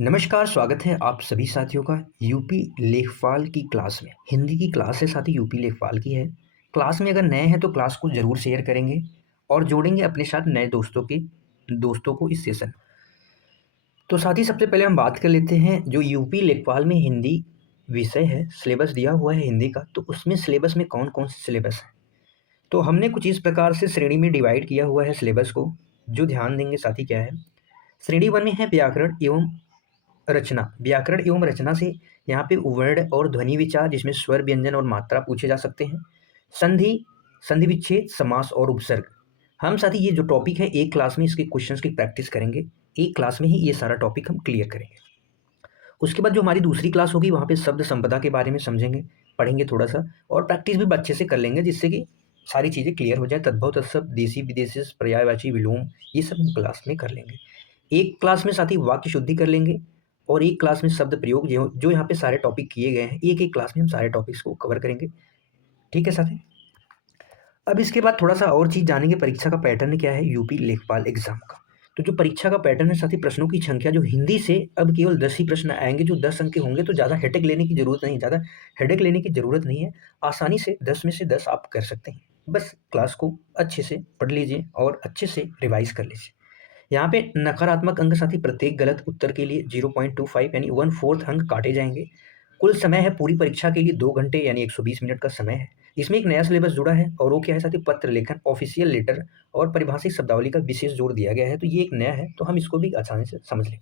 नमस्कार, स्वागत है आप सभी साथियों का यूपी लेखपाल की क्लास में। हिंदी की क्लास है, साथ ही यूपी लेखपाल की है। क्लास में अगर नए हैं तो क्लास को ज़रूर शेयर करेंगे और जोड़ेंगे अपने साथ नए दोस्तों को इस सेशन। तो साथ ही सबसे पहले हम बात कर लेते हैं जो यूपी लेखपाल में हिंदी विषय है, सिलेबस दिया हुआ है हिंदी का, तो उसमें सिलेबस में कौन कौन से सिलेबस हैं। तो हमने कुछ इस प्रकार से श्रेणी में डिवाइड किया हुआ है सिलेबस को, जो ध्यान देंगे साथी क्या है। श्रेणी वन में है व्याकरण एवं रचना। व्याकरण एवं रचना से यहाँ पे वर्ण और ध्वनि विचार, जिसमें स्वर, व्यंजन और मात्रा पूछे जा सकते हैं। संधि, संधि विच्छेद, समास और उपसर्ग। हम साथी ये जो टॉपिक है एक क्लास में इसके क्वेश्चंस की प्रैक्टिस करेंगे। एक क्लास में ही ये सारा टॉपिक हम क्लियर करेंगे। उसके बाद जो हमारी दूसरी क्लास होगी वहाँ पे शब्द संपदा के बारे में समझेंगे, पढ़ेंगे थोड़ा सा और प्रैक्टिस भी अच्छे से कर लेंगे, जिससे कि सारी चीज़ें क्लियर हो जाए। तद्भव, तत्सम, देशी विदेशी, पर्यायवाची, विलोम, ये सब हम क्लास में कर लेंगे। एक क्लास में साथी वाक्य शुद्धि कर लेंगे और एक क्लास में शब्द प्रयोग, जो यहाँ पे सारे टॉपिक किए गए हैं, एक एक क्लास में हम सारे टॉपिक्स को कवर करेंगे। ठीक है साथी। अब इसके बाद थोड़ा सा और चीज़ जानेंगे, परीक्षा का पैटर्न क्या है यूपी लेखपाल एग्जाम का। तो जो परीक्षा का पैटर्न है साथी, प्रश्नों की संख्या जो हिंदी से अब केवल 10 ही प्रश्न आएंगे, जो 10 अंक के होंगे। तो ज़्यादा हेडेक लेने की ज़रूरत नहीं है। आसानी से 10 में से 10 आप कर सकते हैं। बस क्लास को अच्छे से पढ़ लीजिए और अच्छे से रिवाइज कर लीजिए। यहाँ पे नकारात्मक अंक साथी प्रत्येक गलत उत्तर के लिए 0.25 यानी 1/4 अंक काटे जाएंगे। कुल समय है पूरी परीक्षा के लिए 2 घंटे यानी 120 मिनट का समय है। इसमें एक नया सिलेबस जुड़ा है और वो क्या है साथी, पत्र लेखन, ऑफिशियल लेटर और परिभाषिक शब्दावली का विशेष जोड़ दिया गया है। तो ये एक नया है, तो हम इसको भी आसानी से समझ लें।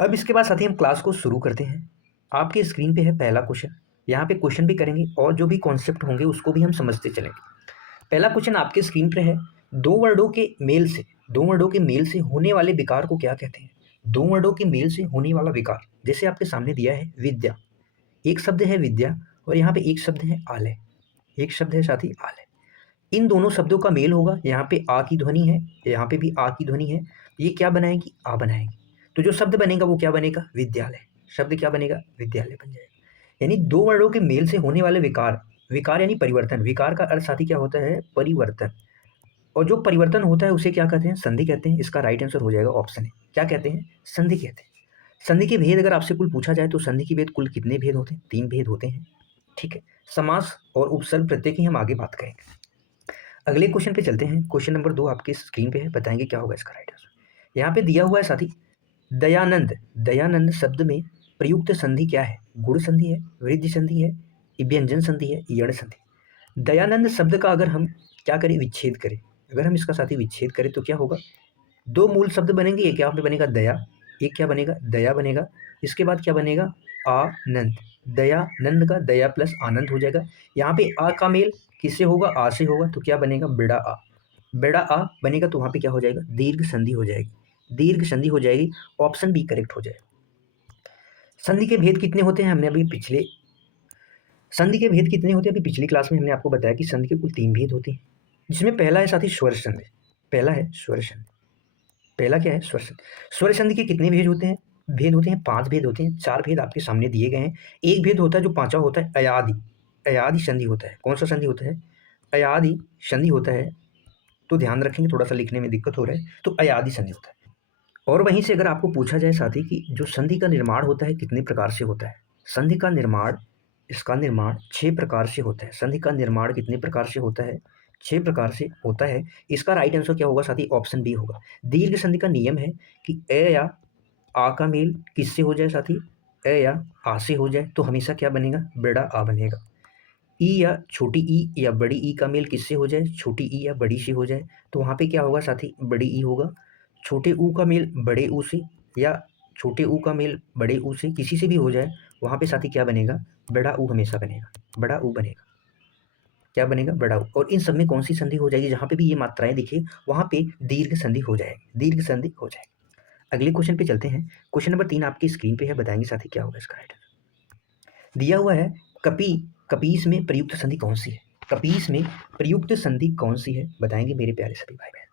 अब इसके बाद साथी हम क्लास को शुरू करते हैं। आपके स्क्रीन पे है पहला क्वेश्चन। यहाँ पे क्वेश्चन भी करेंगे और जो भी कॉन्सेप्ट होंगे उसको भी हम समझते चलेंगे। पहला क्वेश्चन आपके स्क्रीन पे है, दो वर्डों के मेल से होने वाले विकार को क्या कहते हैं। दो वर्डों के मेल से होने वाला विकार, जैसे आपके सामने दिया है विद्या, एक शब्द है विद्या और यहाँ पे एक शब्द है आलय, एक शब्द है साथी आलय। इन दोनों शब्दों का मेल होगा, यहाँ पे आ की ध्वनि है, यहाँ पे भी आ की ध्वनि है। ये क्या बनाएगी, आ बनाएगी। तो जो शब्द बनेगा वो क्या बनेगा, विद्यालय। शब्द क्या बनेगा, विद्यालय बन जाएगा। यानी दो वर्डों के मेल से होने वाले विकार, विकार यानी परिवर्तन। विकार का अर्थ साथी क्या होता है, परिवर्तन। और जो परिवर्तन होता है उसे क्या कहते हैं, संधि कहते हैं। इसका राइट आंसर हो जाएगा ऑप्शन है, क्या कहते हैं, संधि कहते हैं। संधि के भेद अगर आपसे कुल पूछा जाए तो संधि के भेद कुल कितने भेद होते हैं, 3 भेद होते हैं। ठीक है। समास और उपसर्ग प्रत्यय की हम आगे बात करेंगे। अगले क्वेश्चन पे चलते हैं। क्वेश्चन नंबर 2 आपके स्क्रीन पे है, बताएंगे क्या होगा इसका राइट आंसर। यहाँ पे दिया हुआ है साथी, दयानंद। दयानंद शब्द में प्रयुक्त संधि क्या है, गुण संधि है, वृद्धि संधि है, व्यंजन संधि है, यण संधि। दयानंद शब्द का अगर हम क्या करें, विच्छेद करें, अगर हम इसका साथी विच्छेद करें तो क्या होगा, दो मूल शब्द बनेंगे। एक यहाँ पे बनेगा दया, एक क्या बनेगा, दया बनेगा। इसके बाद क्या बनेगा, आनंद। दयानंद का दया प्लस आनंद हो जाएगा। यहाँ पे आ का मेल किससे होगा, आ से होगा, तो क्या बनेगा, बेड़ा आ। बेड़ा आ बनेगा तो वहाँ पे क्या हो जाएगा, दीर्घ संधि हो जाएगी, दीर्घ संधि हो जाएगी। ऑप्शन बी करेक्ट हो जाएगा। संधि के भेद कितने होते हैं, हमने अभी पिछले संधि के भेद कितने होते हैं, अभी पिछली क्लास में हमने आपको बताया कि संधि के कुल 3 भेद होते हैं, जिसमें पहला है साथी स्वर संधि। पहला है स्वर संधि। पहला क्या है, स्वर संधि। स्वर संधि के कितने भेद होते हैं, भेद होते हैं 5 भेद होते हैं। 4 भेद आपके सामने दिए गए हैं। एक भेद होता है जो पांचवा होता है, अयादि। अयादि संधि होता है। कौन सा संधि होता है, अयादि संधि होता है। तो ध्यान रखेंगे, थोड़ा सा लिखने में दिक्कत हो रहा है, तो अयादि संधि होता है। और वहीं से अगर आपको पूछा जाए साथी कि जो संधि का निर्माण होता है कितने प्रकार से होता है, संधि का निर्माण, इसका निर्माण 6 प्रकार से होता है। संधि का निर्माण कितने प्रकार से होता है, 6 प्रकार से होता है। इसका राइट आंसर क्या होगा साथी, ऑप्शन बी होगा। दीर्घ संधि का नियम है कि ए या आ का मेल किससे हो जाए साथी, ए या आ से हो जाए, तो हमेशा क्या बनेगा, बड़ा आ बनेगा। ई या छोटी ई या बड़ी ई का मेल किससे हो जाए, छोटी ई या बड़ी से हो जाए, तो वहाँ पे क्या होगा साथी, बड़ी ई होगा। छोटे ऊ का मेल बड़े ऊ से या छोटे ऊ का मेल बड़े ऊ से, किसी से भी हो जाए, वहाँ पे साथी क्या बनेगा, बड़ा ऊ हमेशा बनेगा, बड़ा ऊ बनेगा। क्या बनेगा, बड़ा ऊ। और इन सब में कौन सी संधि हो जाएगी, जहाँ पे भी ये मात्राएं दिखे वहाँ पे दीर्घ संधि हो जाएगी, दीर्घ संधि हो जाएगी। अगले क्वेश्चन पे चलते हैं। क्वेश्चन नंबर 3 आपकी स्क्रीन पे है, बताएंगे साथी क्या होगा इसका राइट आंसर। दिया हुआ है, कपी, कपीस में प्रयुक्त संधि कौन सी है। कपीस में प्रयुक्त संधि कौन सी है, बताएंगे मेरे प्यारे सभी भाई बहन।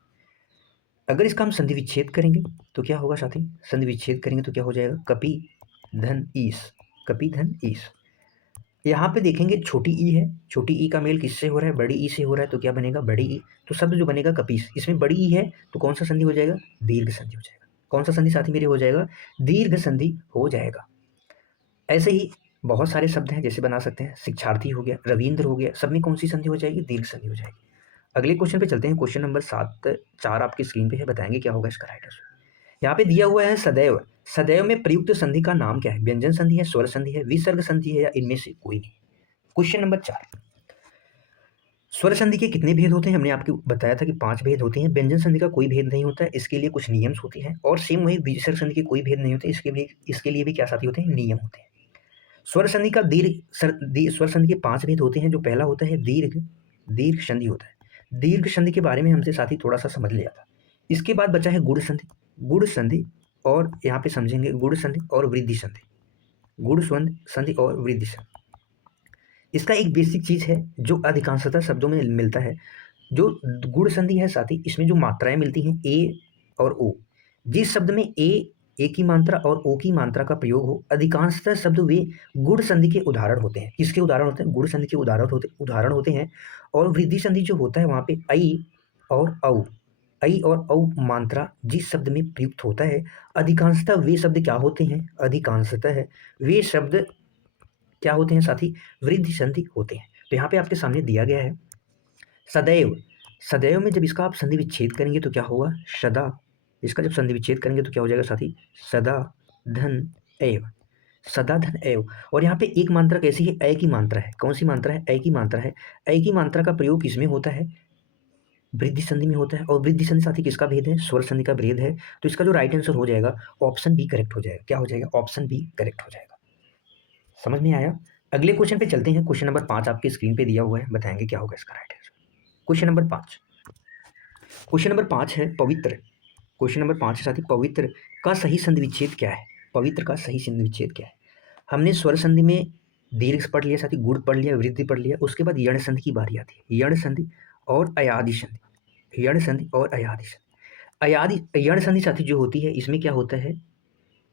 अगर इसका हम संधि विच्छेद करेंगे तो क्या होगा साथी, संधि विच्छेद करेंगे तो क्या हो जाएगा, कपि धन ईस, कपि धन ईस। यहाँ पे देखेंगे छोटी ई है, छोटी ई का मेल किससे हो रहा है, बड़ी ई से हो रहा है, तो क्या बनेगा, बड़ी ई। तो शब्द जो बनेगा कपीस, इसमें बड़ी ई है तो कौन सा संधि हो जाएगा, दीर्घ संधि हो जाएगा। कौन सा संधि साथी मेरे हो जाएगा? दीर्घ संधि हो जाएगा। ऐसे ही बहुत सारे शब्द हैं, जैसे बना सकते हैं शिक्षार्थी हो गया, रविंद्र हो गया, सब में कौन सी संधि हो जाएगी? दीर्घ संधि हो जाएगी। अगले क्वेश्चन पे चलते हैं। क्वेश्चन नंबर 4 आपकी स्क्रीन पे है, बताएंगे क्या होगा इसका राइट आंसर। यहाँ पे दिया हुआ है सदैव। सदैव में प्रयुक्त संधि का नाम क्या है? व्यंजन संधि है, स्वर संधि है, विसर्ग संधि है, या इनमें से कोई नहीं। क्वेश्चन नंबर 4, स्वर संधि के कितने भेद होते हैं? हमने आपको बताया था कि 5 भेद होते हैं। व्यंजन संधि का कोई भेद नहीं होता है, इसके लिए कुछ नियम होते हैं। और सेम वही विसर्ग संधि के कोई भेद नहीं होते, इसके लिए भी क्या साथी होते हैं? नियम होते हैं। स्वर संधि का स्वर संधि के 5 भेद होते हैं। जो पहला होता है दीर्घ संधि होता है। दीर्घ संधि के बारे में हमसे साथी थोड़ा सा समझ लिया था। इसके बाद बचा है गुण संधि। गुण संधि और यहाँ पे समझेंगे गुण संधि और वृद्धि संधि। गुण संधि और वृद्धि संधि, इसका एक बेसिक चीज है जो अधिकांशतः शब्दों में मिलता है। जो गुण संधि है साथी, इसमें जो मात्राएं मिलती हैं ए और ओ, जिस शब्द में ए की मात्रा और ओ की मात्रा का प्रयोग हो, अधिकांशतः शब्द वे गुण संधि के उदाहरण होते हैं। किसके उदाहरण होते हैं? गुण संधि के उदाहरण होते हैं। और वृद्धि संधि जो होता है, वहां पे ऐ और औ मात्रा जिस शब्द में प्रयुक्त होता है, अधिकांशतः वे शब्द क्या होते हैं? अधिकांशतः वे शब्द क्या होते हैं साथी? वृद्धि संधि होते हैं। तो यहाँ पे आपके सामने दिया गया है सदैव। सदैव में जब इसका आप संधि विच्छेद करेंगे तो क्या होगा? सदा। इसका जब संधि विच्छेद करेंगे तो क्या हो जाएगा साथी? सदा धन एव। सदा धन एव। और यहाँ पे एक मात्रा कैसी है? ए की मात्रा है। कौन सी मात्रा है? ए की मात्रा है। ए की मात्रा का प्रयोग किसमें होता है? वृद्धि संधि में होता है। और वृद्धि संधि साथी किसका भेद है? स्वर संधि का भेद है। तो इसका जो राइट आंसर हो जाएगा ऑप्शन बी करेक्ट हो जाएगा। क्या हो जाएगा? ऑप्शन बी करेक्ट हो जाएगा। समझ में आया? अगले क्वेश्चन पे चलते हैं। क्वेश्चन नंबर 5 आपकी स्क्रीन पे दिया हुआ है, बताएंगे क्या होगा इसका right answer. Question number 5, question number 5 है पवित्र। क्वेश्चन नंबर 5 है साथी, पवित्र का सही संधि विच्छेद क्या है? पवित्र का सही संधि विच्छेद क्या है? हमने स्वर संधि में दीर्घ पढ़ लिया साथी, गुण पढ़ लिया, वृद्धि पढ़ लिया। उसके बाद यण संधि की बारी आती है। यण संधि और अयादि संधि। यण संधि और अयादि संधि। यण संधि साथी जो होती है, इसमें क्या होता है?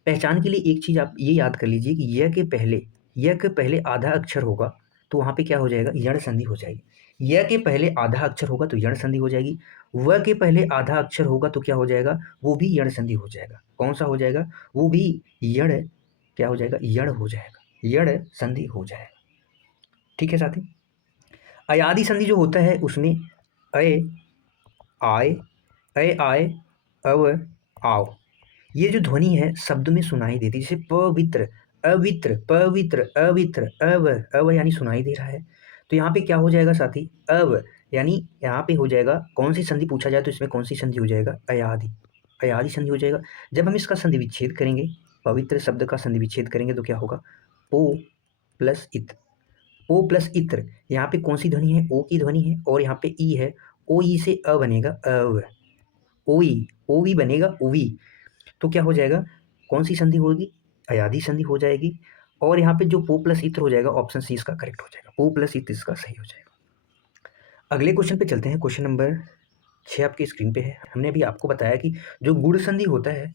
पहचान के लिए एक चीज आप ये याद कर लीजिए कि य के पहले आधा अक्षर होगा तो वहां पे क्या हो जाएगा? यण संधि हो जाएगी। य के पहले आधा अक्षर होगा तो यण संधि हो जाएगी। व के पहले आधा अक्षर होगा तो क्या हो जाएगा? वो भी यण संधि हो जाएगा। कौन सा हो जाएगा? वो भी यण क्या हो जाएगा? यण हो जाएगा। यण संधि हो जाएगा। ठीक है साथी। अयादि संधि जो होता है उसमें अय आय, अव आओ, ये जो ध्वनि है शब्द में सुनाई देती है। जैसे पवित्र, अवित्र, पवित्र, अवित्र, अव यानी सुनाई दे रहा है। तो यहाँ पे क्या हो जाएगा साथी? अव यानी यहाँ पे हो जाएगा, कौन सी संधि पूछा जाए तो इसमें कौन सी संधि हो जाएगा? अयादि। अयादि संधि हो जाएगा। जब हम इसका संधि विच्छेद करेंगे, पवित्र शब्द का संधि विच्छेद करेंगे तो क्या होगा? ओ प्लस इत। ओ प्लस इत्र, यहाँ पे कौन सी ध्वनि है? ओ की ध्वनि है। और यहाँ पे ई है, ओ ई से अ बनेगा अव। ओई, ओवी बनेगा ओवी। तो क्या हो जाएगा? कौन सी संधि होगी? अयादि संधि हो जाएगी। और यहाँ पे जो पो प्लस इत्र हो जाएगा, ऑप्शन सी इसका करेक्ट हो जाएगा। पो प्लस इत्र इसका सही हो जाएगा। अगले क्वेश्चन पे चलते हैं। क्वेश्चन नंबर 6 आपकी स्क्रीन पे है। हमने अभी आपको बताया कि जो गुण संधि होता है,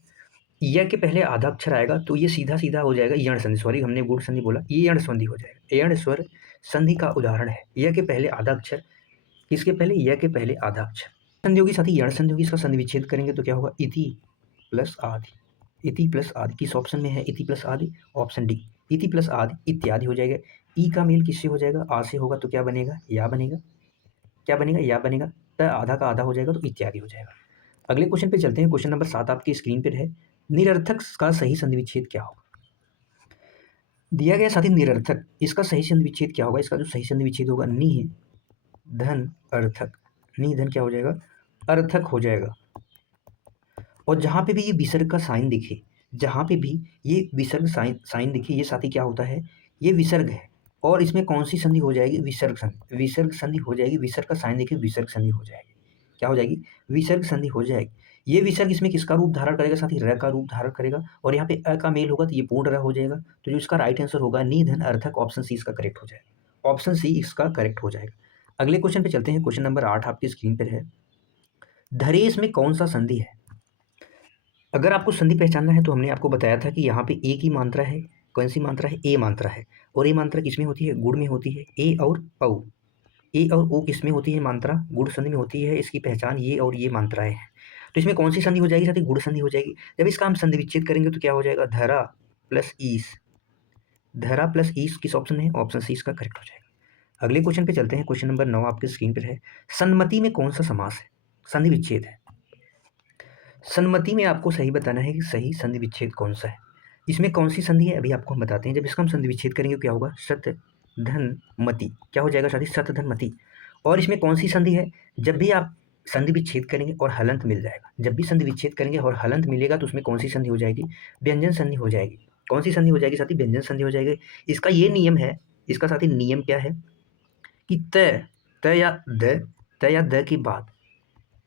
य के पहले आधा अक्षर आएगा तो ये सीधा सीधा हो जाएगा यण संधि। सॉरी, हमने गुण संधि बोला, ये यण संधि हो जाएगा। यण स्वर संधि का उदाहरण है। य के पहले आधा अक्षर, किसके पहले? य के पहले आधा अक्षर। संधि होगी साथी, यण संधि होगी। इसका संधि विच्छेद करेंगे तो क्या होगा? इति प्लस आदि। इति प्लस आदि किस ऑप्शन में है? इति प्लस आदि, ऑप्शन डी। इति प्लस आदि इत्यादि हो जाएगा। ई का मेल किससे हो जाएगा? आ से होगा तो क्या बनेगा? या बनेगा। क्या बनेगा? या बनेगा। त आधा का आधा हो जाएगा तो इत्यादि हो जाएगा। अगले क्वेश्चन पे चलते हैं। क्वेश्चन नंबर 7 आपकी स्क्रीन पर है। निरर्थक का सही संधि विच्छेद क्या होगा? दिया गया साथी निरर्थक, इसका सही संधि विच्छेद क्या होगा? इसका जो सही संधि विच्छेद होगा, नि धन अर्थक। नि धन क्या हो जाएगा? अर्थक हो जाएगा। और जहाँ पे भी ये विसर्ग का साइन दिखे, जहाँ पे भी ये विसर्ग साइन दिखे, ये साथी क्या होता है? ये विसर्ग है। और इसमें कौन सी संधि हो जाएगी? विसर्ग संधि। विसर्ग संधि हो जाएगी। विसर्ग का साइन दिखे, विसर्ग संधि हो जाएगी। क्या हो जाएगी? विसर्ग संधि हो जाएगी। ये विसर्ग इसमें किसका रूप धारण करेगा साथी? र का रूप धारण करेगा। और यहाँ पे अ का मेल होगा तो ये पूर्ण र हो जाएगा। तो जो इसका राइट आंसर होगा नि धन अर्थक, ऑप्शन सी इसका करेक्ट हो जाएगा। ऑप्शन सी इसका करेक्ट हो जाएगा। अगले क्वेश्चन पे चलते हैं। क्वेश्चन नंबर 8 आपकी स्क्रीन पर है। धरेश में कौन सा संधि है? अगर आपको संधि पहचानना है तो हमने आपको बताया था कि यहाँ पे ए की मात्रा है। कौन सी मात्रा है? ए मात्रा है। और ए मात्रा किसमें होती है? गुण में होती है। ए और औ। ए और ओ किसमें होती है मात्रा? गुण संधि में होती है। इसकी पहचान ये और ये मात्राएं हैं। तो इसमें कौन सी संधि हो जाएगी साथी? गुण संधि हो जाएगी। जब इसका हम संधि विच्छेद करेंगे तो क्या हो जाएगा? धरा प्लस ईस। धरा प्लस ईस किस ऑप्शन में है? ऑप्शन सी इसका करेक्ट हो जाएगा। अगले क्वेश्चन पे चलते हैं। क्वेश्चन नंबर 9 आपके स्क्रीन पर है। सन्मति में कौन सा समास है? संधि विच्छेद है। सन्मति में आपको सही बताना है कि सही संधि विच्छेद कौन सा है। इसमें कौन सी संधि है अभी आपको हम बताते हैं। जब इसका हम संधि विच्छेद करेंगे क्या होगा? सत धन मति। क्या हो जाएगा साथी? सत धन मति। और इसमें कौन सी संधि है? जब भी आप संधि विच्छेद करेंगे और हलंत मिल जाएगा, जब भी संधि विच्छेद करेंगे और हलंत मिलेगा तो उसमें कौन सी संधि हो जाएगी? व्यंजन संधि हो जाएगी। कौन सी संधि हो जाएगी साथी? व्यंजन संधि हो जाएगी। इसका ये नियम है, इसका साथी नियम क्या है कि त त या द के बाद,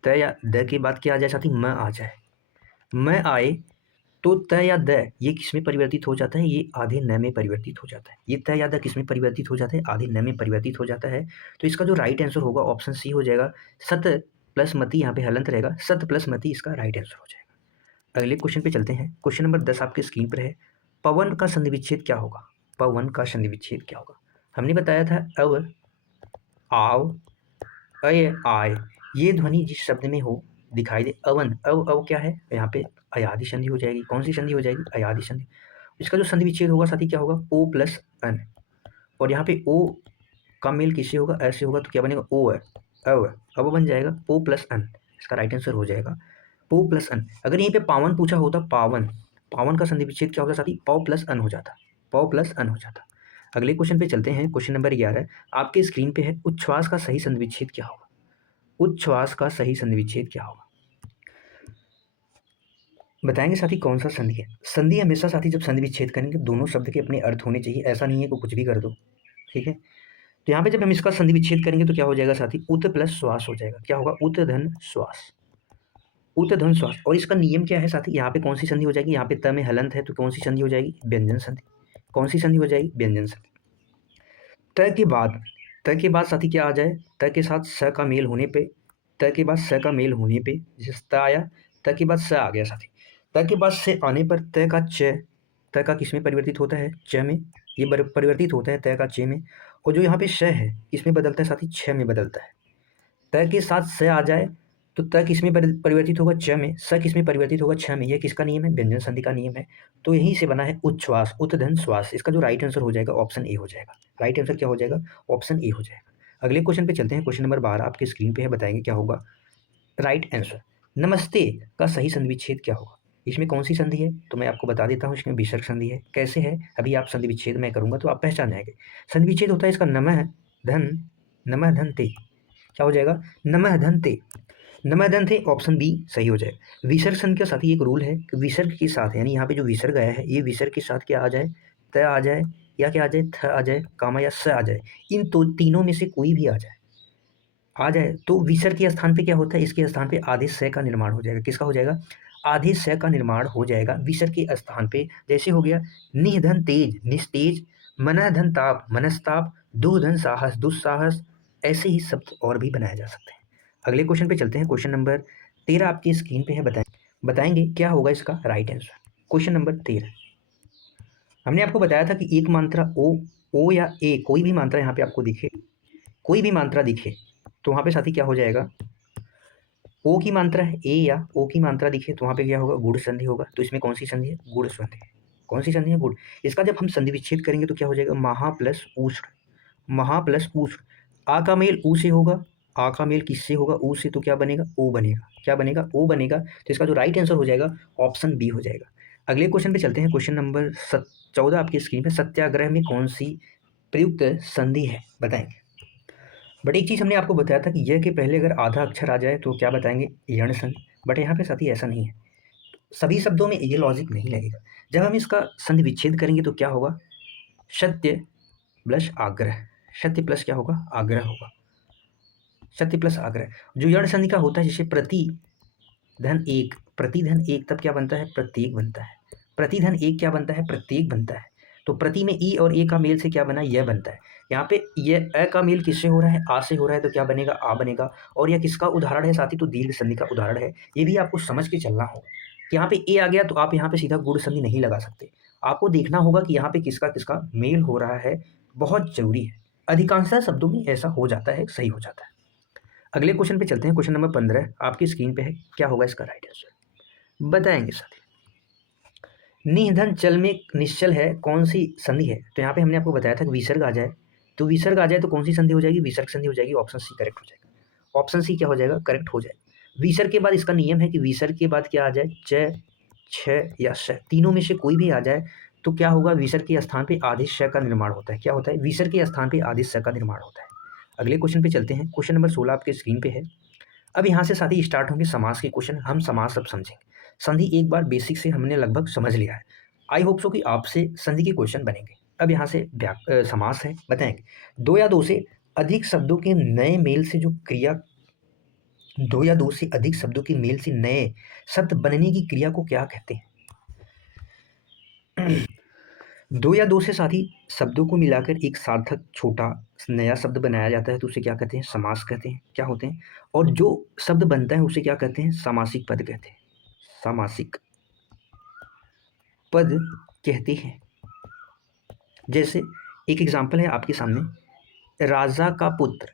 त या द के बाद क्या आ जाए साथी? म आ जाए। म आए तो त या द ये किस में परिवर्तित हो जाता है? ये आधे न में परिवर्तित हो जाता है। ये त या द किस में परिवर्तित हो जाता है? आधे न में परिवर्तित हो जाता है। तो इसका जो राइट आंसर होगा ऑप्शन सी हो जाएगा। सत प्लस मति, यहाँ पे हलंत रहेगा, सत प्लस मति इसका राइट आंसर हो जाएगा। अगले क्वेश्चन पे चलते हैं। क्वेश्चन नंबर 10 आपके स्क्रीन पर है। पवन का संधि विच्छेद क्या होगा? पवन का संधि विच्छेद क्या होगा? हमने बताया था अव, आव, अय, आय, ये ध्वनि जिस शब्द में हो दिखाई दे। अवन, अव क्या है? यहाँ पे अयादि संधि हो जाएगी। कौन सी संधि हो जाएगी? अयादि संधि। इसका जो संधि विच्छेद होगा साथी क्या होगा? ओ प्लस अन। और यहाँ पे ओ का मेल किससे होगा? ऐसे होगा तो क्या बनेगा? ओ है, अब बन जाएगा ओ प्लस अन। इसका राइट आंसर हो जाएगा पो प्लस अन। अगर यहीं पे पावन पूछा होता, पावन, पावन का संधि विच्छेद क्या होता साथी? पौ प्लस अन हो जाता, पौ प्लस अन हो जाता। अगले क्वेश्चन पे चलते हैं। क्वेश्चन नंबर 11 आपके स्क्रीन पे है। उच्छ्वास का सही संधि विच्छेद क्या होगा? उच्छ्वास का सही संधि विच्छेद क्या होगा? बताएंगे साथी कौन सा संधि है। संधि हमेशा साथी जब संधि विच्छेद करेंगे दोनों शब्द के अपने अर्थ होने चाहिए। ऐसा नहीं है कि कुछ भी कर दो, ठीक है। तो यहाँ पे जब हम इसका संधि विच्छेद करेंगे तो क्या हो जाएगा साथी? उत प्लस श्वास हो जाएगा। क्या होगा? उत धन श्वास, उत धन श्वास। और इसका नियम क्या है साथी? यहाँ पे कौन सी संधि हो जाएगी? यहाँ पे त में हलंत है तो कौन सी संधि हो जाएगी? व्यंजन संधि। कौन सी संधि हो जाएगी? व्यंजन संधि। त के बाद, त के बाद साथी क्या आ जाए? त के साथ स का मेल होने पे, त के बाद स का मेल होने पे जैसे त आया, त के बाद स आ गया साथी। त के बाद से आने पर त का च, त का किस में परिवर्तित होता है? च में। ये परिवर्तित होता है त का च में। और जो यहाँ पे श है इसमें बदलता है साथी? छ में बदलता है। त के साथ स आ जाए तो त किस में परिवर्तित होगा? च में। स किस में परिवर्तित होगा? छ में। यह किसका नियम है? व्यंजन संधि का नियम है। तो यहीं से बना है उच्छ्वास, उत धन श्वास। इसका जो राइट आंसर हो जाएगा ऑप्शन ए हो जाएगा। राइट आंसर क्या हो जाएगा? ऑप्शन ए हो जाएगा। अगले क्वेश्चन पे चलते हैं। क्वेश्चन नंबर 12 आपके स्क्रीन पे है। बताएंगे क्या होगा राइट आंसर। नमस्ते का सही संधि विच्छेद क्या होगा? इसमें कौन सी संधि है? तो मैं आपको बता देता हूँ। इसमें विसर्ग संधि है। कैसे है? अभी आप संधि विच्छेद मैं करूंगा तो आप पहचान जाएंगे। संधि विच्छेद होता है इसका नमः धन, नमः धन ते। क्या हो जाएगा? नमः धन ते। नमः धन थे, ऑप्शन बी सही हो जाएगा। विसर्ग संधि के साथ ही एक रूल है कि विसर्ग के साथ, यानी यहाँ पे जो विसर्ग आया है ये विसर्ग के साथ क्या आ जाए? त आ जाए, या क्या आ जाए? थ आ जाए, कामा या स आ जाए। इन तो तीनों में से कोई भी आ जाए तो विसर्ग के स्थान पे क्या होता है? इसके स्थान पे आधे स का निर्माण हो जाएगा। किसका हो जाएगा? आधे स का निर्माण हो जाएगा विसर्ग के स्थान पे। जैसे हो गया निधन तेज, निस्तेज, मनः धन ताप, मनस्ताप, दुधन साहस, दुस्साहस। ऐसे ही शब्द और भी बनाए जा सकते हैं। अगले क्वेश्चन पे चलते हैं। क्वेश्चन नंबर 13 आपकी स्क्रीन पे है। बताएंगे क्या होगा इसका राइट आंसर। क्वेश्चन नंबर 13 हमने आपको बताया था कि एक मात्रा ओ या ए, कोई भी मात्रा यहाँ पे आपको दिखे, कोई भी मात्रा दिखे तो वहाँ पे साथी क्या हो जाएगा? ओ की मात्रा है ए या ओ की मात्रा दिखे तो वहाँ पे क्या होगा? गुण संधि होगा। तो इसमें कौन सी संधि है? गुण संधि है। कौन सी संधि है? गुण। इसका जब हम संधि विच्छेद करेंगे तो क्या हो जाएगा? महा प्लस उष्ण, महा प्लस उष्ण। आ का मेल ऊ से होगा, आ का मेल किससे होगा? ऊ से। तो क्या बनेगा? ओ बनेगा। क्या बनेगा? ओ बनेगा। तो इसका जो राइट आंसर हो जाएगा ऑप्शन बी हो जाएगा। अगले क्वेश्चन पे चलते हैं। क्वेश्चन नंबर 14 आपकी स्क्रीन पे। सत्याग्रह में कौन सी प्रयुक्त संधि है? बताएंगे। बट एक चीज़ हमने आपको बताया था कि यह के पहले अगर आधा अक्षर आ जाए तो क्या बताएंगे? यण संधि। बट यहाँ पे साथी ऐसा नहीं है। सभी शब्दों में ये लॉजिक नहीं लगेगा। जब हम इसका संधि विच्छेद करेंगे तो क्या होगा? सत्य प्लस आग्रह। सत्य प्लस क्या होगा? आग्रह होगा। सत्य प्लस आग्रह। जो यण संधि का होता है जैसे प्रति धन एक, प्रति धन एक, तब क्या बनता है? प्रत्येक बनता है। प्रति धन एक क्या बनता है? प्रत्येक बनता है। तो प्रति में ई और ए का मेल से क्या बना? यह बनता है। यहाँ पे यह अ का मेल किससे हो रहा है? आ से हो रहा है तो क्या बनेगा? आ बनेगा। और यह किसका उदाहरण है साथी? तो दीर्घ संधि का उदाहरण है। ये भी आपको समझ के चलना होगा कि यहाँ पे ए आ गया तो आप यहाँ पे सीधा गुण संधि नहीं लगा सकते। आपको देखना होगा कि यहाँ पे किसका किसका मेल हो रहा है। बहुत जरूरी है। अधिकांशतः शब्दों में ऐसा हो जाता है, सही हो जाता है। अगले क्वेश्चन पे चलते हैं। क्वेश्चन नंबर 15 आपकी स्क्रीन पे है। क्या होगा इसका राइट आंसर बताएंगे साथी। निधन चल में निश्चल है, कौन सी संधि है? तो यहाँ पे हमने आपको बताया था कि विसर्ग आ जाए, तो विसर्ग आ जाए तो कौन सी संधि हो जाएगी? विसर्ग संधि हो जाएगी। ऑप्शन सी करेक्ट हो जाएगा। ऑप्शन सी क्या हो जाएगा? करेक्ट हो जाएगा। विसर्ग के बाद इसका नियम है कि विसर्ग के बाद क्या आ जाए? च, छ या श, तीनों में से कोई भी आ जाए तो क्या होगा? विसर्ग के स्थान पे आदेश श का निर्माण होता है। क्या होता है? विसर्ग के स्थान पे आदेश श का निर्माण होता है। अगले क्वेश्चन पे चलते हैं। क्वेश्चन नंबर 16 आपके स्क्रीन पे है। अब यहाँ से साथ ही स्टार्ट होंगे समास के क्वेश्चन। हम समास अब समझेंगे। संधि एक बार बेसिक से हमने लगभग समझ लिया है। आई होप सो कि आपसे संधि के क्वेश्चन बनेंगे। अब यहाँ से समास है, बताएंगे। दो या दो से अधिक शब्दों के नए मेल से जो क्रिया, दो या दो से अधिक शब्दों के मेल से नए शब्द बनने की क्रिया को क्या कहते हैं? दो या दो से साथी शब्दों को मिलाकर एक सार्थक छोटा नया शब्द बनाया जाता है तो उसे क्या कहते हैं? समास कहते हैं। क्या होते हैं? और जो शब्द बनता है उसे क्या कहते हैं? सामासिक पद कहते हैं। सामासिक पद कहते हैं। जैसे एक एग्जाम्पल है आपके सामने, राजा का पुत्र,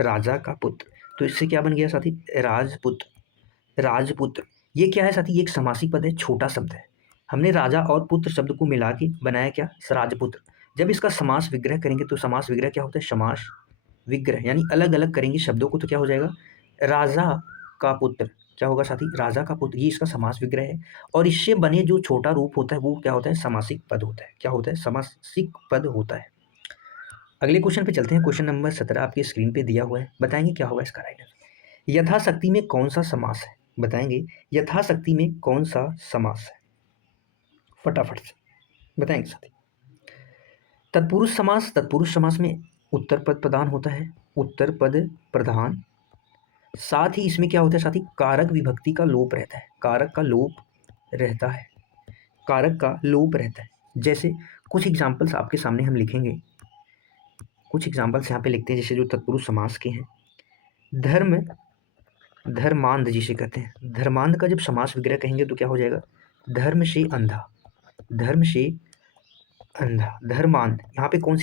राजा का पुत्र, तो इससे क्या बन गया साथी? राजपुत्र, राजपुत्र। ये क्या है साथी? ये एक समासिक पद है, छोटा शब्द है। हमने राजा और पुत्र शब्द को मिला के बनाया क्या? राजपुत्र। जब इसका समास विग्रह करेंगे तो समास विग्रह क्या होता है? समास विग्रह यानी अलग अलग करेंगे शब्दों को तो क्या हो जाएगा? राजा का पुत्र। क्या होगा साथी? राजा का पुत्र। ये इसका समास विग्रह है। और इससे बने जो छोटा रूप होता है वो क्या होता है? समासिक पद होता है। क्या होता है? समासिक पद होता है। अगले क्वेश्चन पे चलते हैं। क्वेश्चन नंबर 17 आपकी स्क्रीन पे दिया हुआ है। बताएंगे क्या होगा इसका राइट आंसर। यथाशक्ति में कौन सा समास है? बताएंगे यथाशक्ति में कौन सा समास है? फटाफट से बताएंगे साथी। तत्पुरुष समास, तत्पुरुष समास में उत्तर पद प्रधान होता है। उत्तर पद प्रधान। साथ ही इसमें क्या होता है साथी? कारक विभक्ति का लोप रहता है। कारक का लोप रहता है। कारक का लोप रहता है। जैसे कुछ एग्जाम्पल्स आपके सामने हम लिखेंगे। कुछ एग्जाम्पल्स यहाँ पे लिखते हैं जैसे जो तत्पुरुष समास के हैं। धर्म, धर्मांध जिसे कहते हैं। धर्मांध का जब समास विग्रह कहेंगे तो क्या हो जाएगा? धर्म से अंधा, धर्म से अंधा, धर्मांध। यहाँ पे कौन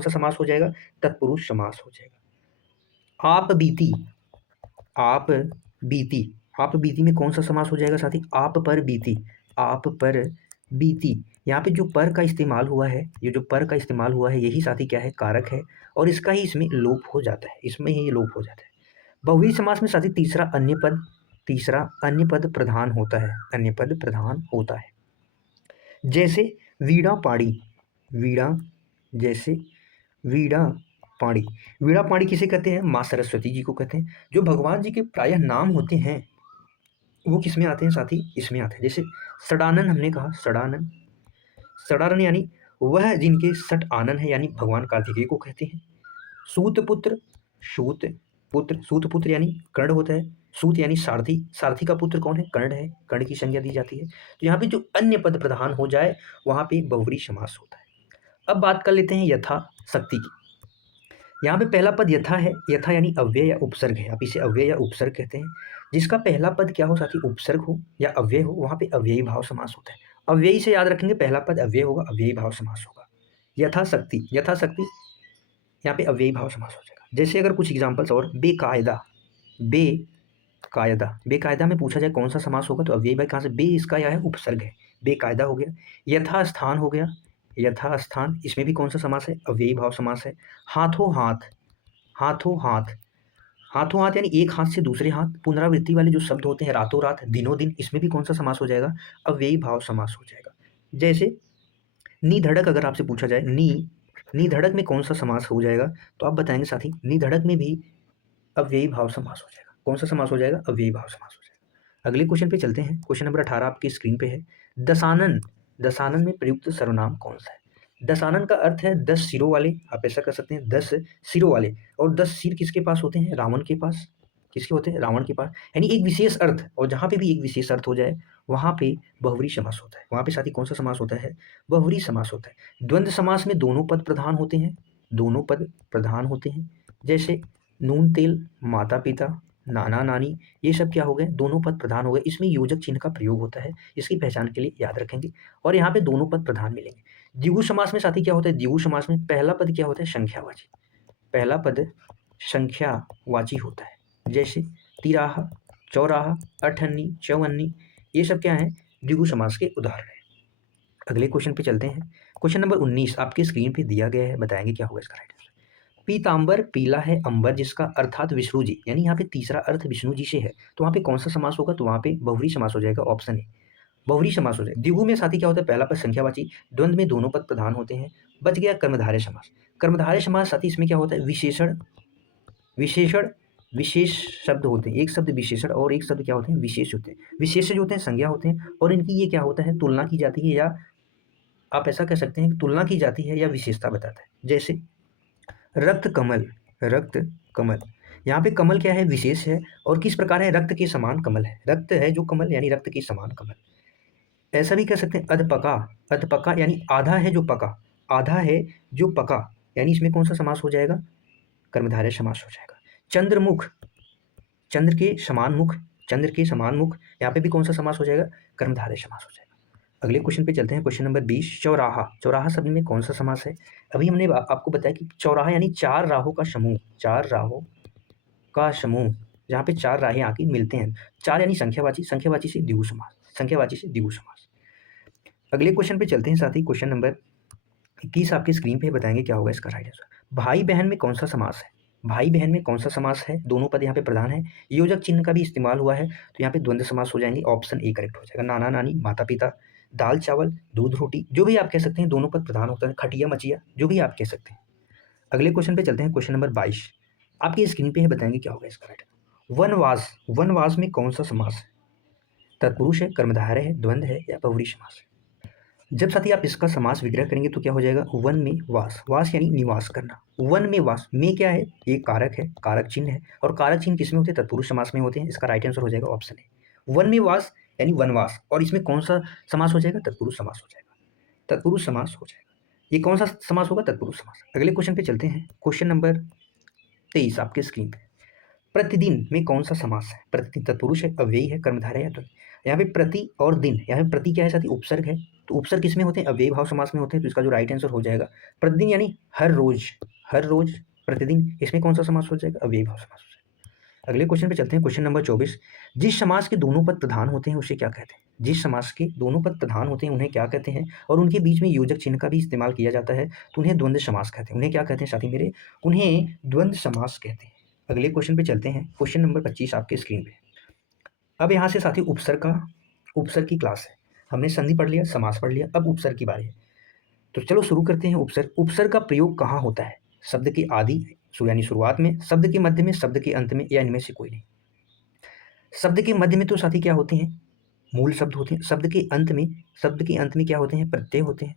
सा समास हो जाएगा? तत्पुरुष समास हो जाएगा। आप बीती, आप बीती, आप बीती में कौन सा समास हो जाएगा साथी? आप पर बीती, आप पर बीती। यहाँ पे जो पर का इस्तेमाल हुआ है, ये जो पर का इस्तेमाल हुआ है यही साथी क्या है? कारक है। और इसका ही इसमें लोप हो जाता है, इसमें ही ये लोप हो जाता है। बहुव्रीहि समास में साथी तीसरा अन्य पद, तीसरा अन्य पद प्रधान होता है। अन्य पद प्रधान होता है। जैसे वीणा पाणी, वीणा, जैसे वीणा पाणी। वीणा पाणी किसे कहते हैं? माँ सरस्वती जी को कहते हैं। जो भगवान जी के प्रायः नाम होते हैं वो किस में आते हैं साथी? इसमें आते हैं। जैसे षडानन हमने कहा, षडानन, षडानन यानी वह जिनके षट आनन है, यानी भगवान कार्तिकेय को कहते हैं। सूतपुत्र, सूत पुत्र, सूतपुत्र यानी कर्ण होता है। सूत यानी सारथी, सारथी का पुत्र कौन है? कर्ण है। कर्ण की संज्ञा दी जाती है। तो यहाँ पे जो अन्य पद प्रधान हो जाए वहाँ पे बहुव्रीहि समास होता है। अब बात कर लेते हैं यथा शक्ति की। यहाँ पे पहला पद यथा है। यथा यानी अव्यय या उपसर्ग है। आप इसे अव्यय या उपसर्ग कहते हैं। जिसका पहला पद क्या हो साथी? उपसर्ग हो या अव्यय हो, वहाँ पे अव्ययी भाव समास होता है। अव्ययी से याद रखेंगे, पहला पद अव्यय होगा, अव्ययी भाव समास होगा। यथाशक्ति, यथाशक्ति यहाँ पे अव्ययी भाव समास हो जाएगा। जैसे अगर कुछ एग्जांपल्स और, बेकायदा, बेकायदा, बेकायदा में पूछा जाए कौन सा समास होगा तो अव्ययी भाव कहाँ से? बे इसका क्या है? उपसर्ग है। बेकायदा हो गया। यथास्थान हो गया, यथास्थान, इसमें भी कौन सा समास है? अव्ययी भाव समास है। हाथों हाथ, हाथों हाथ, हाथों हाथ यानी एक हाथ से दूसरे हाथ। पुनरावृत्ति वाले जो शब्द होते हैं, रातों रात, दिनों दिन, इसमें भी कौन सा समास हो जाएगा? अव्ययी भाव समास हो जाएगा। जैसे निधड़क अगर आपसे पूछा जाए, निधड़क में कौन सा समास हो जाएगा तो आप बताएंगे साथी निधड़क में भी अव्ययी भाव समास हो जाएगा। कौन सा समास हो जाएगा? अव्ययी भाव समास हो जाएगा। अगले क्वेश्चन पे चलते हैं। क्वेश्चन नंबर 18 आपकी स्क्रीन पे है। दशानन, दशानन में प्रयुक्त सर्वनाम कौन सा है? दशानन का अर्थ है 10 सिरों वाले। आप ऐसा कर सकते हैं 10 सिरों वाले। और 10 सिर किसके पास होते हैं? रावण के पास। किसके होते हैं? रावण के पास। यानी एक विशेष अर्थ, और जहाँ पे भी एक विशेष अर्थ हो जाए वहाँ पे बहुव्रीहि समास होता है। वहाँ पे साथी कौन सा समास होता है? बहुव्रीहि समास होता है। द्वंद्व समास में दोनों पद प्रधान होते हैं, दोनों पद प्रधान होते हैं। जैसे नून तेल, माता पिता, नाना नानी, ये सब क्या हो गए? दोनों पद प्रधान हो गए। इसमें योजक चिन्ह का प्रयोग होता है, इसकी पहचान के लिए याद रखेंगे। और यहाँ पे दोनों पद प्रधान मिलेंगे। द्विगु समास में साथी क्या होता है? द्विगु समास में पहला पद क्या होता है? संख्यावाची। पहला पद संख्यावाची होता है। जैसे तिराहा, चौराहा, अठन्नी, चौवन्नी, ये सब क्या है, द्विगु समास के उदाहरण हैं। अगले क्वेश्चन पे चलते हैं। क्वेश्चन नंबर 19 आपके स्क्रीन पे दिया गया है, बताएंगे क्या होगा इसका राइट आंसर। पीतांबर पीला है अंबर जिसका, अर्थात विष्णु जी, यानी यहाँ पे तीसरा अर्थ विष्णु जी से है, तो वहाँ पे कौन सा समास होगा, तो वहाँ पे बहुव्रीहि समास हो जाएगा, ऑप्शन ए बहुव्रीहि समास हो जाएगा। द्विगु में साथी क्या होता है, पहला पद संख्यावाची, द्वंद्व में दोनों पद प्रधान होते हैं। बच गया कर्मधारय समास। कर्मधारय समास साथी इसमें क्या होता है, विशेषण, विशेषण विशेष शब्द होते हैं, एक शब्द विशेषण और एक शब्द क्या होते हैं, विशेष होते हैं। विशेष जो होते हैं संज्ञा होते हैं, और इनकी ये क्या होता है, तुलना की जाती है, या आप ऐसा कह सकते हैं कि तुलना की जाती है या विशेषता बताता है। जैसे रक्त कमल, रक्त कमल, यहाँ पे कमल क्या है, विशेष है, और किस प्रकार है, रक्त के समान कमल है, रक्त है जो कमल यानी रक्त के समान कमल। ऐसा भी कह सकते हैं अधपका, अधपका यानी आधा है जो पका, आधा है जो पका, यानी इसमें कौन सा समास हो जाएगा, कर्मधारय समास हो जाएगा। चंद्रमुख, चंद्र के समान मुख, चंद्र के समान मुख, यहाँ पे भी कौन सा समास हो जाएगा, कर्मधारय समास हो जाएगा। अगले क्वेश्चन पे चलते हैं, क्वेश्चन नंबर 20, चौराहा, चौराहा शब्द में कौन सा समास है। अभी हमने आपको बताया कि चौराहा यानी चार राहों का समूह, चार राहों का समूह, जहाँ पे चार राहें आके मिलते हैं। चार यानी संख्यावाची, संख्यावाची से द्विगु समास, संख्यावाची से द्विगु समास। अगले क्वेश्चन पे चलते हैं साथी, क्वेश्चन नंबर 21 आपकी स्क्रीन पे बताएंगे क्या होगा इसका राइट आंसर। भाई बहन में कौन सा समास है, भाई बहन में कौन सा समास है, दोनों पद यहाँ पे प्रधान है, योजक चिन्ह का भी इस्तेमाल हुआ है, तो यहाँ पे द्वंद्व समास हो जाएंगे, ऑप्शन ए करेक्ट हो जाएगा। नाना नानी, माता पिता, दाल चावल, दूध रोटी, जो भी आप कह सकते हैं, दोनों पद प्रधान होता है, खटिया मचिया, जो भी आप कह सकते हैं। अगले क्वेश्चन पे चलते हैं, क्वेश्चन नंबर 22 आपकी स्क्रीन पे है, बताएंगे क्या होगा इसका राइट। वनवास, वनवास में कौन सा समास है, तत्पुरुष है, कर्मधारय है, द्वंद्व है, या बहुव्रीहि समास है। जब साथी आप इसका समास विग्रह करेंगे तो क्या हो जाएगा, वन में वास, वास यानी निवास करना, वन में वास, में क्या है, एक कारक है, कारक चिन्ह है, और कारक चिन्ह किसमें होते हैं, तत्पुरुष समास में होते हैं। इसका राइट आंसर हो जाएगा ऑप्शन ए, वन में वास यानी वनवास, और इसमें कौन सा समास हो जाएगा, तत्पुरुष समास हो जाएगा, तत्पुरुष समास हो जाएगा। ये कौन सा समास होगा, तत्पुरुष समास। अगले क्वेश्चन पे चलते हैं, क्वेश्चन नंबर 23 आपके स्क्रीन पे, प्रतिदिन में कौन सा समास है, प्रतिदिन तत्पुरुष है, अव्ययी है, कर्मधारय है, द्वंद्व। यहाँ पे प्रति और दिन, यहाँ पे प्रति क्या है साथी, उपसर्ग है, तो उपसर्ग किसमें होते हैं, अव्ययी भाव समास में होते हैं, तो इसका जो राइट आंसर हो जाएगा प्रतिदिन यानी हर रोज, हर रोज, प्रतिदिन, इसमें कौन सा समास हो जाएगा, अव्ययी भाव समास हो जाएगा। अगले क्वेश्चन पे चलते हैं, क्वेश्चन नंबर 24, जिस समास के दोनों पद प्रधान होते हैं उसे क्या कहते हैं, जिस समास के दोनों पद प्रधान होते हैं उन्हें क्या कहते हैं, और उनके बीच में योजक चिन्ह का भी इस्तेमाल किया जाता है, तो उन्हें द्वंद्व समास कहते हैं। उन्हें क्या कहते हैं साथी मेरे, उन्हें द्वंद्व समास कहते हैं। अगले क्वेश्चन पे चलते हैं, क्वेश्चन नंबर 25 आपके स्क्रीन पे। अब यहाँ से साथी उपसर्ग की क्लास है, हमने संधि पढ़ लिया, समास पढ़ लिया, अब उपसर्ग की बारी है। तो चलो शुरू करते हैं। उपसर्ग, उपसर्ग का प्रयोग कहाँ होता है, शब्द के आदि यानी शुरुआत में, शब्द के मध्य में, शब्द के अंत में, या इनमें से कोई नहीं। शब्द के मध्य में तो साथी क्या होते हैं, मूल शब्द होते हैं। शब्द के अंत में, शब्द के अंत में क्या होते हैं, प्रत्यय होते हैं,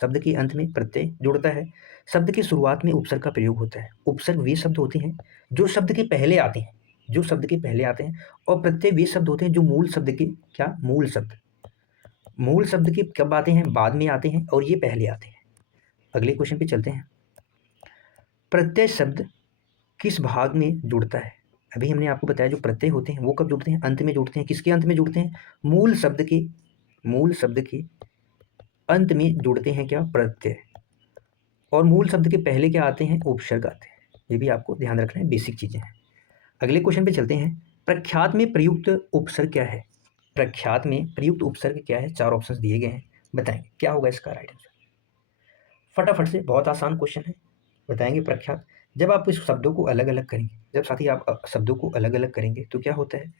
शब्द के अंत में प्रत्यय जुड़ता है। शब्द की शुरुआत में उपसर्ग का प्रयोग होता है। उपसर्ग वे शब्द होते हैं जो शब्द के पहले आते हैं, जो शब्द के पहले आते हैं, और प्रत्यय वे शब्द होते हैं जो मूल शब्द के, क्या, मूल शब्द, मूल शब्द के कब आते हैं, बाद में आते हैं, और ये पहले आते हैं। अगले क्वेश्चन पे चलते हैं, प्रत्यय शब्द किस भाग में जुड़ता है। अभी हमने आपको बताया जो प्रत्यय होते हैं वो कब जुड़ते हैं, अंत में जुड़ते हैं। किसके अंत में जुड़ते हैं, मूल शब्द के, मूल शब्द के अंत में जुड़ते हैं क्या, प्रत्यय, और मूल शब्द के पहले क्या आते हैं, उपसर्ग आते हैं। ये भी आपको ध्यान रखना है, बेसिक चीजें हैं। अगले क्वेश्चन पे चलते हैं, प्रख्यात में प्रयुक्त उपसर्ग क्या है, प्रख्यात में प्रयुक्त उपसर्ग क्या है, चार ऑप्शंस दिए गए हैं, बताएंगे क्या होगा इसका राइट आंसर। फटाफट से, बहुत आसान क्वेश्चन है, बताएंगे प्रख्यात। जब आप इस शब्दों को अलग अलग करेंगे, जब साथी आप शब्दों को अलग अलग करेंगे तो क्या होता है,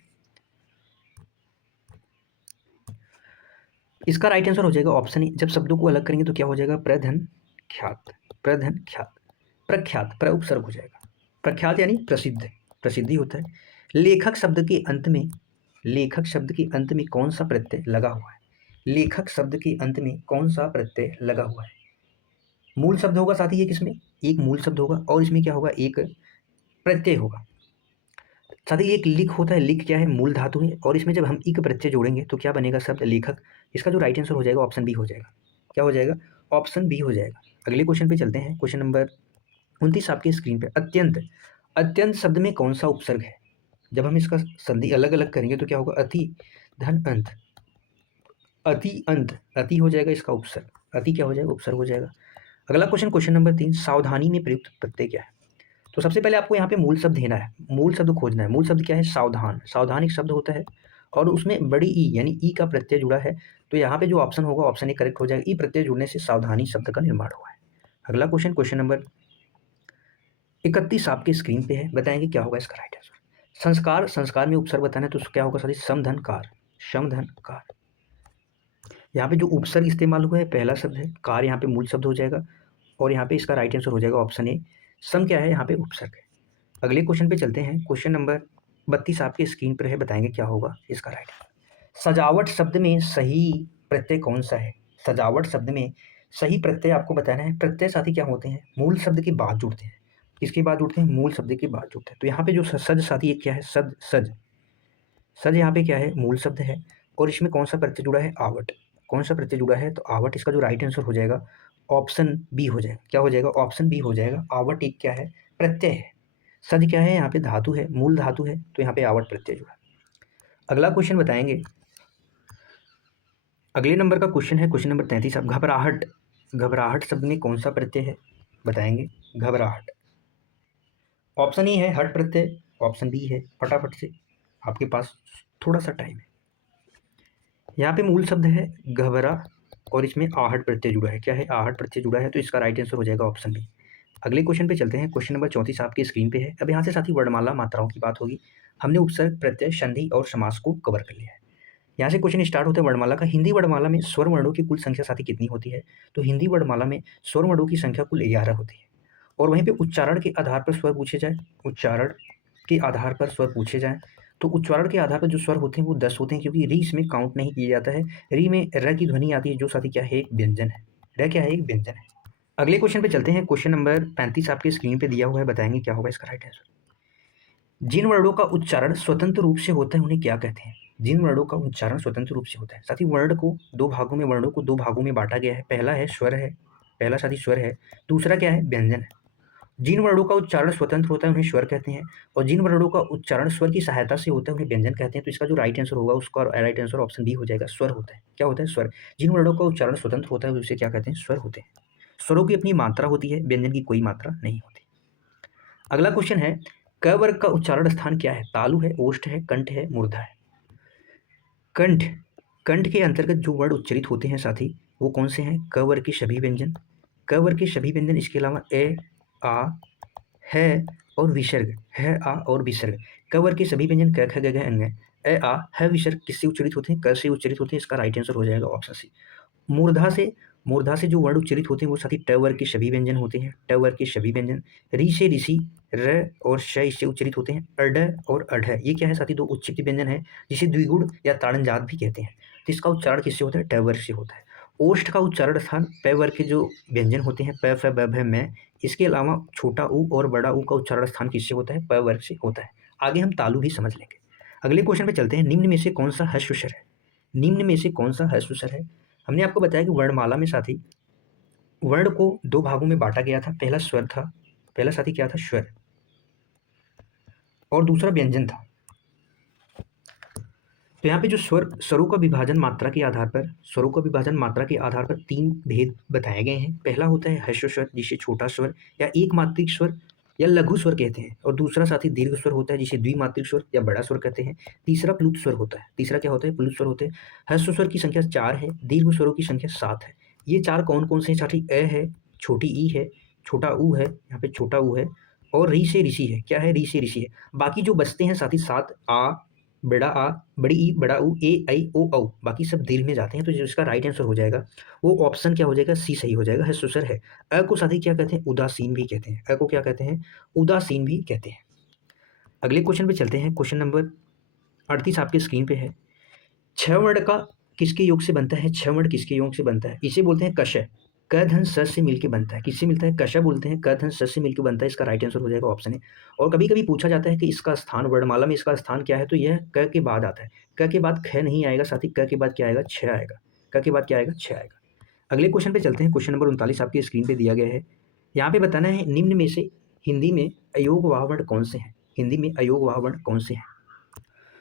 इसका राइट आंसर हो जाएगा ऑप्शन ए। जब शब्दों को अलग करेंगे तो क्या हो जाएगा, प्रधन ख्यात, प्रधन ख्यात, प्रख्यात, प्र उपसर्ग हो जाएगा। प्रख्यात यानी प्रसिद्ध, प्रसिद्धि होता है। लेखक शब्द के अंत में, लेखक शब्द के अंत में कौन सा प्रत्यय लगा हुआ है, लेखक शब्द के अंत में कौन सा प्रत्यय लगा हुआ है, मूल शब्द होगा साथी, ये किसमें, एक मूल शब्द होगा, और इसमें क्या होगा, एक प्रत्यय होगा। साथ ही एक लिख होता है, लिख क्या है, मूल धातु है, और इसमें जब हम इक प्रत्यय जोड़ेंगे तो क्या बनेगा शब्द लेखक। इसका जो राइट आंसर हो जाएगा ऑप्शन बी हो जाएगा। क्या हो जाएगा, ऑप्शन बी हो जाएगा। अगले क्वेश्चन पे चलते हैं, क्वेश्चन नंबर 29 आपके स्क्रीन पे। अत्यंत, अत्यंत शब्द में कौन सा उपसर्ग है, जब हम इसका संधि अलग अलग करेंगे तो क्या होगा, अति धन अंत, अति अंत, अति हो जाएगा इसका उपसर्ग, अति क्या हो जाएगा, उपसर्ग हो जाएगा। अगला क्वेश्चन, क्वेश्चन नंबर 3, सावधानी में प्रयुक्त प्रत्यय क्या है। तो सबसे पहले आपको यहाँ पे मूल शब्द देना है, मूल शब्द खोजना है। मूल शब्द क्या है? सावधान। सावधान एक शब्द होता है और उसमें बड़ी ई यानी ई का प्रत्यय जुड़ा है। तो यहाँ पे जो ऑप्शन होगा ऑप्शन ए करेक्ट हो जाएगा। ई प्रत्यय जुड़ने से सावधानी शब्द का निर्माण हुआ है। अगला क्वेश्चन, क्वेश्चन नंबर 31 आपके स्क्रीन पे है, बताएंगे क्या होगा इसका राइट आंसर। संस्कार, संस्कार में उपसर्ग बताना है तो क्या होगा साथी? समधनकार। समधनकार। यहाँ पे जो उपसर्ग इस्तेमाल हुआ है पहला शब्द है, कार यहाँ पे मूल शब्द हो जाएगा और यहाँ पे इसका राइट आंसर हो जाएगा ऑप्शन ए। सम क्या है? यहाँ पे उपसर्ग है। अगले क्वेश्चन पे चलते हैं। क्वेश्चन नंबर 32 आपके स्क्रीन पर है, बताएंगे क्या होगा इसका राइट आंसर। सजावट शब्द में सही प्रत्यय कौन सा है? सजावट शब्द में सही प्रत्यय आपको बताना है। प्रत्यय साथी क्या होते हैं? मूल शब्द के बाद जुड़ते हैं। किसके बाद जुड़ते हैं? मूल शब्द के बाद जुड़ते हैं। तो यहाँ पे जो सज साथी ये क्या है? सज। सज। सज यहाँ पे क्या है? मूल शब्द है और इसमें कौन सा प्रत्यय जुड़ा है? आवट। कौन सा प्रत्यय जुड़ा है? तो आवट। इसका जो राइट आंसर हो जाएगा ऑप्शन बी हो जाएगा। क्या हो जाएगा? ऑप्शन बी हो जाएगा। आवट एक क्या है? प्रत्यय है। सज क्या है? यहाँ पे धातु है, मूल धातु है, तो यहाँ पे आवट प्रत्यय जुड़ा। अगला क्वेश्चन बताएंगे। अगले नंबर का क्वेश्चन है क्वेश्चन नंबर 33। अब घबराहट, घबराहट शब्द में कौन सा प्रत्यय है? बताएंगे। घबराहट। ऑप्शन ए है हट प्रत्यय, ऑप्शन बी है फटाफट से, आपके पास थोड़ा सा टाइम है। यहाँ पे मूल शब्द है घबरा और इसमें आहट प्रत्यय जुड़ा है। क्या है? आहट प्रत्यय जुड़ा है, तो इसका राइट आंसर हो जाएगा ऑप्शन बी। अगले क्वेश्चन पे चलते हैं। क्वेश्चन नंबर 34 आपकी स्क्रीन पे है। अब यहाँ से साथी वर्णमाला मात्राओं की बात होगी। हमने उपसर्ग, प्रत्यय, संधि और समास को कवर कर लिया है। यहाँ से क्वेश्चन स्टार्ट होता है वर्णमाला का। हिंदी वर्णमाला में स्वर वर्णों की कुल संख्या साथी कितनी होती है? तो हिंदी वर्णमाला में स्वर वर्णों की संख्या कुल 11 होती है। और वहीं पे उच्चारण के आधार पर स्वर पूछे जाए, उच्चारण के आधार पर स्वर पूछे जाएं तो उच्चारण के आधार पर जो स्वर होते हैं वो 10 होते हैं, क्योंकि री इसमें काउंट नहीं किया जाता है। री में र की ध्वनि आती है जो साथी क्या है? एक व्यंजन है। र क्या है? एक व्यंजन है। अगले क्वेश्चन पे चलते हैं। क्वेश्चन नंबर 35 आपके स्क्रीन पे दिया हुआ है, बताएंगे क्या होगा इसका राइट आंसर। जिन वर्णों का उच्चारण स्वतंत्र रूप से होता है उन्हें क्या कहते हैं? जिन वर्णों का उच्चारण स्वतंत्र रूप से होता है साथी, वर्ण को दो भागों में, वर्णों को दो भागों में बांटा गया है। पहला है स्वर है, पहला साथी स्वर है, दूसरा क्या है? व्यंजन है। जिन वर्णों का उच्चारण स्वतंत्र होता है उन्हें स्वर कहते हैं और जिन वर्णों का उच्चारण स्वर की सहायता से होता है उन्हें व्यंजन कहते हैं। तो इसका जो राइट आंसर होगा उसका राइट आंसर ऑप्शन बी हो जाएगा, स्वर होता है। क्या होता है? स्वर। जिन वर्णों का उच्चारण स्वतंत्र होता है उसे क्या कहते हैं? स्वर होते हैं। स्वरों की अपनी मात्रा होती है, व्यंजन की कोई मात्रा नहीं होती। अगला क्वेश्चन है, क वर्ग का उच्चारण स्थान क्या है? तालु है, ओष्ठ है, कंठ है, मूर्धा है। कंठ, कंठ के अंतर्गत जो वर्ड उच्चरित होते हैं साथी वो कौन से हैं? क वर्ग के सभी व्यंजन, क वर्ग के सभी व्यंजन, इसके अलावा ए, आ, है और विसर्ग, है, आ और विसर्ग। क वर्ग के सभी व्यंजन क, ख, ग, घ, अंग, ए, आ, है, विसर्ग किससे उच्चरित होते हैं? क से उच्चरित होते हैं। इसका राइट आंसर हो जाएगा ऑप्शन सी। मूर्धा से, मूर्धा से जो वर्ड उच्चरित होते हैं वो साथी ट वर्ग के सभी व्यंजन होते हैं। ट वर्ग के सभी व्यंजन। री से ऋषि, र और श इससे उच्चरित होते हैं। अड और अढ़, ये क्या है साथी? दो उच्चरित व्यंजन है जिसे द्विगुण या ताड़नजात भी कहते हैं। तो इसका उच्चारण किससे होता है? ट वर्ग से होता है। ओष्ठ का उच्चारण स्थान प वर्ग के जो व्यंजन होते हैं प, फ, ब, भ, म। इसके अलावा छोटा ऊ और बड़ा ऊ का उच्चारण स्थान किससे होता है? प वर्ग से होता है। आगे हम तालु भी समझ लेंगे। अगले क्वेश्चन पे चलते हैं। निम्न में से कौन सा ह्रस्व स्वर है? निम्न में से कौन सा ह्रस्व स्वर है? हमने आपको बताया कि वर्णमाला में साथी वर्ण को दो भागों में बांटा गया था। पहला स्वर था, पहला साथी क्या था? स्वर, और दूसरा व्यंजन था। तो यहाँ पे जो स्वर, स्वरों का विभाजन मात्रा के आधार पर, स्वरों का विभाजन मात्रा के आधार पर तीन भेद बताए गए हैं। पहला होता है ह्रस्व स्वर जिसे छोटा स्वर या एक मात्रिक स्वर या लघु स्वर कहते हैं, और दूसरा साथी दीर्घ स्वर होता है जिसे द्विमात्रिक स्वर या बड़ा स्वर कहते हैं। तीसरा प्लुत स्वर होता है। तीसरा क्या होता है? प्लुत स्वर होते हैं। ह्रस्व स्वर की संख्या 4 है, दीर्घ स्वरों की संख्या 7 है। ये चार कौन कौन से हैं साथी? अ है, छोटी ई है, छोटा ऊ है, यहाँ पे छोटा ऊ है, और री से ऋषि है। क्या है? री से ऋषि है। बाकी जो बचते हैं साथी 7, आ, बड़ा आ, बड़ी ई, बड़ा ऊ, ए, आई, ओ, औ, बाकी सब दीर्घ में जाते हैं। तो जो इसका राइट आंसर हो जाएगा वो ऑप्शन क्या हो जाएगा? सी सही हो जाएगा, ह्रस्व स्वर है। अ को साथी क्या कहते हैं? उदासीन भी कहते हैं। अ को क्या कहते हैं? उदासीन भी कहते हैं। अगले क्वेश्चन पे चलते हैं। क्वेश्चन नंबर 38 आपके स्क्रीन पे है। छह वर्ण का किसके योग से बनता है? छह वर्ण किसके योग से बनता है? इसे बोलते हैं कश। क धन स से मिलकर बनता है। किससे मिलता है? कश बोलते हैं, क धन स से मिलकर बनता है। इसका राइट आंसर हो जाएगा ऑप्शन है। और कभी कभी पूछा जाता है कि इसका स्थान वर्णमाला में इसका स्थान क्या है, तो यह क के बाद आता है। क के बाद ख नहीं आएगा साथी, क के बाद क्या आएगा? छ आएगा। क के बाद क्या आएगा? छ आएगा। अगले क्वेश्चन पे चलते हैं। क्वेश्चन नंबर 39 आपकी स्क्रीन पे दिया गया है। यहाँ पे बताना है निम्न में से हिंदी में अयोगवाह वर्ण कौन से हैं? हिंदी में अयोगवाह वर्ण कौन से हैं?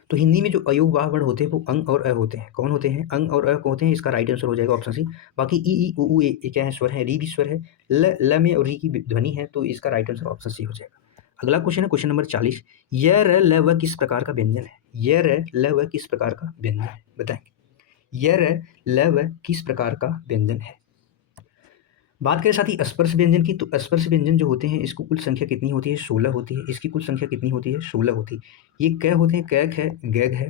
तो हिंदी में जो अयोगवाह वर्ण होते हैं वो अंग और अ होते हैं। कौन होते हैं? अंग और अ होते हैं। इसका राइट आंसर हो जाएगा ऑप्शन सी। बाकी ई, उ, ए क्या है? स्वर है। री भी स्वर है। ल में और री की ध्वनि है, तो इसका राइट आंसर ऑप्शन सी हो जाएगा। अगला क्वेश्चन है क्वेश्चन नंबर 40। य र ल व किस प्रकार का व्यंजन है? य र ल व किस प्रकार का व्यंजन है, बताएंगे। य र ल व किस प्रकार का व्यंजन है? बात करें साथ ही स्पर्श व्यंजन की, तो स्पर्श व्यंजन जो होते हैं इसको कुल संख्या कितनी होती है? 16 होती है। इसकी कुल संख्या कितनी होती है? 16 होती है। ये कै होते हैं? कैक है, गैग है,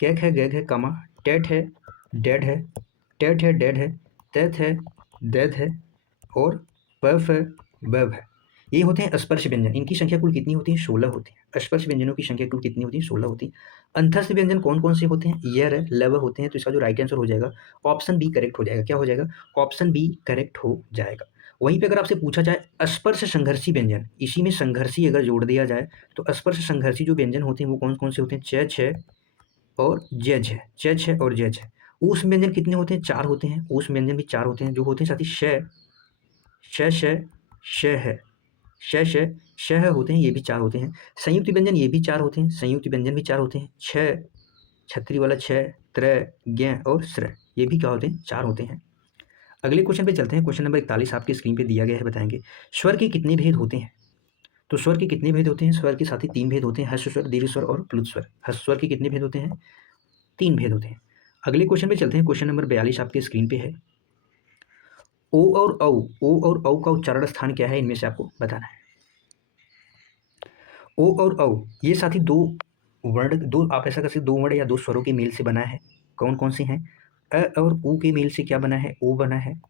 कैक है, गैग है, कामा, टेट है, डेड है, टेट है, डेड है, तैथ है, दैथ है, और पफ है, बब है। ये होते हैं स्पर्श व्यंजन। इनकी संख्या कुल कितनी होती है? 16 होती है। स्पर्श व्यंजनों की संख्या कुल कितनी होती है? 16 होती है। अंतस्थ व्यंजन कौन कौन से होते हैं? यर, लव होते हैं। तो इसका जो राइट आंसर हो जाएगा ऑप्शन बी करेक्ट हो जाएगा। क्या हो जाएगा? ऑप्शन बी करेक्ट हो जाएगा। वहीं पे अगर आपसे पूछा जाए स्पर्श संघर्षी व्यंजन, इसी में संघर्षी अगर जोड़ दिया जाए तो स्पर्श संघर्षी जो व्यंजन होते हैं वो कौन कौन से होते हैं? च, छ और जज है, च, छ और जज है। ऊष्म व्यंजन कितने होते हैं? 4 होते हैं। ऊष्म व्यंजन भी 4 होते हैं, जो होते हैं साथ ही श, श, श है, श, श होते हैं, ये भी 4 होते हैं। संयुक्त व्यंजन ये भी 4 होते हैं, संयुक्त व्यंजन भी 4 होते हैं। छ, छतरी वाला छ, त्र, ज्ञ और स्र, ये भी क्या होते हैं? 4 होते हैं। अगले क्वेश्चन पे चलते हैं। क्वेश्चन नंबर 41 आपकी स्क्रीन पे दिया गया है, बताएंगे। स्वर के कितने भेद होते हैं? तो स्वर के कितने भेद होते हैं? स्वर के साथ ही 3 भेद होते हैं, हर्ष स्वर, दीर्घ स्वर और प्लुत स्वर। हर्ष स्वर के कितने भेद होते हैं? 3 भेद होते हैं। अगले क्वेश्चन पे चलते हैं। क्वेश्चन नंबर 42 आपके स्क्रीन पे है। ओ और औ, ओ और औ का उच्चारण स्थान क्या है? इनमें से आपको बताना है। ओ और औ ये साथी दो वर्ण, दो आप ऐसा कर सकते, दो वर्ण या दो स्वरों के मेल से बना है। कौन कौन से हैं? अ और उ के मेल से क्या बना है? ओ बना है।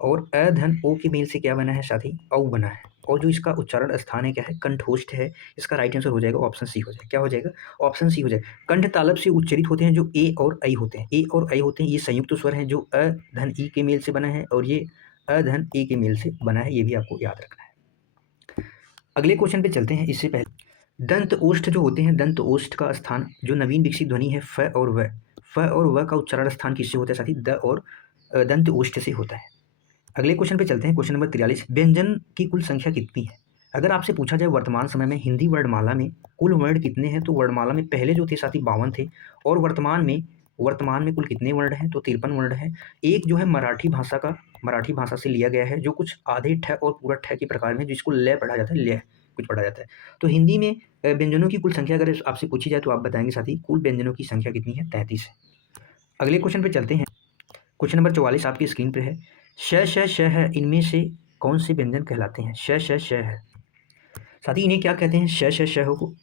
और अ धन ओ के मेल से क्या बना है साथी? औ बना है। और जो इसका उच्चारण स्थान है क्या है? कंठोष्ठ है। इसका राइट आंसर हो जाएगा ऑप्शन सी हो जाएगा। क्या हो जाएगा? ऑप्शन सी हो जाएगा। कंठ तालब से उच्चरित होते हैं जो ए और ऐ होते हैं। ए और ऐ होते हैं, ये संयुक्त स्वर हैं जो अ धन ई के मेल से बना है, और ये अ धन ए के मेल से बना है। ये भी आपको याद रखना है। अगले क्वेश्चन पे चलते हैं। इससे पहले दंत ओष्ठ जो होते हैं, दंत ओष्ठ का स्थान जो नवीन विकसित ध्वनि है फ और व, फ और व का उच्चारण स्थान किससे होता है साथी? द और दंत ओष्ठ से होता है। अगले क्वेश्चन पे चलते हैं। Question number 43। व्यंजन की कुल संख्या कितनी है? अगर आपसे पूछा जाए वर्तमान समय में हिंदी वर्णमाला में कुल वर्ण कितने हैं, तो वर्णमाला में पहले जो थे साथी 52 थे, और वर्तमान में कुल कितने वर्ण हैं? तो 53 वर्ण हैं। एक जो है मराठी भाषा से लिया गया है, जो कुछ आधे ठ और पूरा ठ के प्रकार में, जिसको लय पढ़ा जाता है, लय कुछ पढ़ा जाता है। तो हिंदी में व्यंजनों की कुल संख्या अगर आपसे पूछी जाए तो आप बताएंगे साथी कुल व्यंजनों की संख्या कितनी है? 33 है। अगले क्वेश्चन पे चलते हैं। क्वेश्चन नंबर 44 आपकी स्क्रीन पे है। श है, इनमें से कौन से व्यंजन कहलाते हैं? श है साथी, इन्हें क्या कहते हैं? श को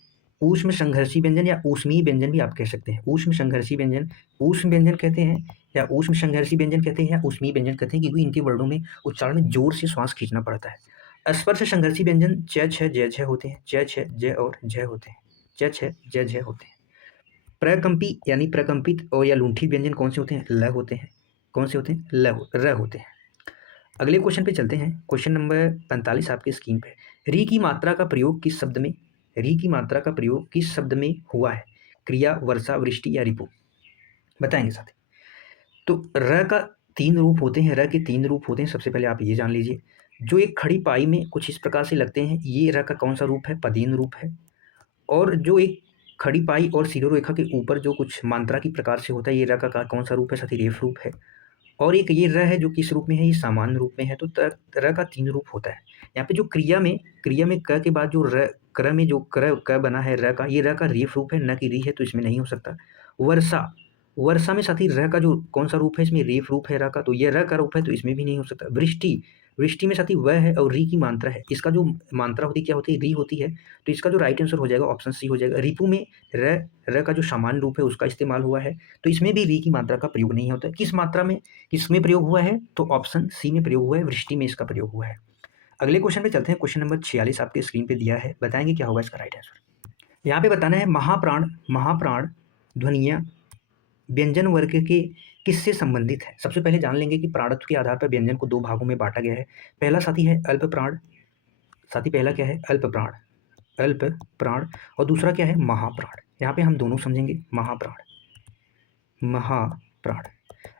ऊष्म संघर्षी व्यंजन या ऊष्मीय व्यंजन भी आप कह सकते हैं। ऊष्म संघर्षी व्यंजन, ऊष्म व्यंजन कहते हैं, या ऊष्म संघर्षी व्यंजन कहते हैं, या ऊष्मीय व्यंजन कहते हैं, क्योंकि इनके वर्णों में उच्चारण में जोर से श्वास खींचना पड़ता है। स्पर्श संघर्षी व्यंजन च, छ, ज, झ होते हैं। च, छ, ज और झ होते हैं। च, छ, ज, झ होते हैं। प्रकंपी यानी प्रकंपित और या लुंठी व्यंजन कौन से होते हैं? ल होते हैं। कौन से होते हैं? र होते हैं। अगले क्वेश्चन पे चलते हैं। क्वेश्चन नंबर 45 आपके स्क्रीन पे। री की मात्रा का प्रयोग किस शब्द में, री की मात्रा का प्रयोग किस शब्द में हुआ है? क्रिया, वर्षा, वृष्टि या रिपु? बताएंगे साथी। तो र का 3 रूप होते हैं, र के 3 रूप होते हैं। सबसे पहले आप ये जान लीजिए, जो एक खड़ी पाई में कुछ इस प्रकार से लगते हैं, ये र का कौन सा रूप है? पदीन रूप है। और जो एक खड़ी पाई और शिरोरेखा के ऊपर जो कुछ मात्रा की प्रकार से होता है, ये र का कौन सा रूप है साथी? रेफ रूप है। और एक ये र है जो किस रूप में है? ये सामान्य रूप में है। तो र का 3 रूप होता है। यहाँ पे जो क्रिया में क के बाद जो र, क्र में जो क बना है र का, ये र का रेफ रूप है, न कि री है, तो इसमें नहीं हो सकता। वर्षा में साथी र का जो कौन सा रूप है? इसमें रेफ रूप है र का, तो ये र का रूप है, तो इसमें भी नहीं हो सकता। वृष्टि में साथी व है और री की मात्रा है। इसका जो मात्रा होती है क्या होती है? री होती है। तो इसका जो राइट आंसर हो जाएगा ऑप्शन सी हो जाएगा। रिपु में र का जो सामान्य रूप है उसका इस्तेमाल हुआ है, तो इसमें भी री की मात्रा का प्रयोग नहीं होता है। किस मात्रा में, किसमें प्रयोग हुआ है? तो ऑप्शन सी में प्रयोग हुआ है, वृष्टि में इसका प्रयोग हुआ है। अगले क्वेश्चन पे चलते हैं। क्वेश्चन नंबर 46 आपके स्क्रीन पे दिया है, बताएंगे क्या होगा इसका राइट आंसर। यहाँ पे बताना है महाप्राण ध्वनियाँ व्यंजन वर्ग के किससे संबंधित है? सबसे पहले जान लेंगे कि प्राणत्व के आधार पर व्यंजन को 2 भागों में बांटा गया है। पहला साथी है अल्प प्राण, साथी पहला क्या है? अल्प प्राण, और दूसरा क्या है? महाप्राण। यहाँ पे हम दोनों समझेंगे। महाप्राण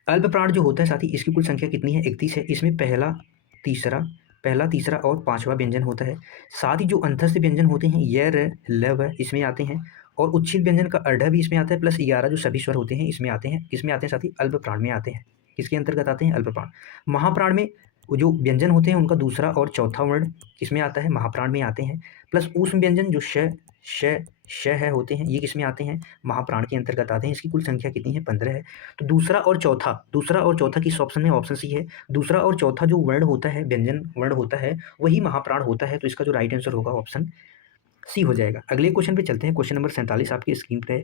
अल्प प्राण जो होता है साथी, इसकी कुल संख्या कितनी है? 31 है। इसमें पहला, तीसरा और 5वां व्यंजन होता है। साथ ही जो अंतस्थ व्यंजन होते हैं य, र, ल, व इसमें आते हैं, और उच्छिद व्यंजन का अर्ध भी इसमें आता है, प्लस 11 जो सभी स्वर होते हैं इसमें आते हैं। किसमें आते हैं साथी? अल्प प्राण में आते हैं। किसके अंतर्गत आते हैं? अल्प प्राण। महाप्राण में वो जो व्यंजन होते हैं उनका दूसरा और चौथा वर्ण किसमें आता है, महाप्राण में आते हैं। प्लस ऊष्म व्यंजन जो श श श है होते हैं, ये किसमें आते हैं, महाप्राण के अंतर्गत आते हैं। इसकी कुल संख्या कितनी है, 15 है। तो दूसरा और चौथा किस ऑप्शन में, ऑप्शन सी है। दूसरा और चौथा जो वर्ण होता है, व्यंजन वर्ण होता है, वही महाप्राण होता है। तो इसका जो राइट आंसर होगा ऑप्शन सी हो जाएगा। अगले क्वेश्चन पे चलते हैं। क्वेश्चन नंबर 47 आपकी स्क्रीन पे है।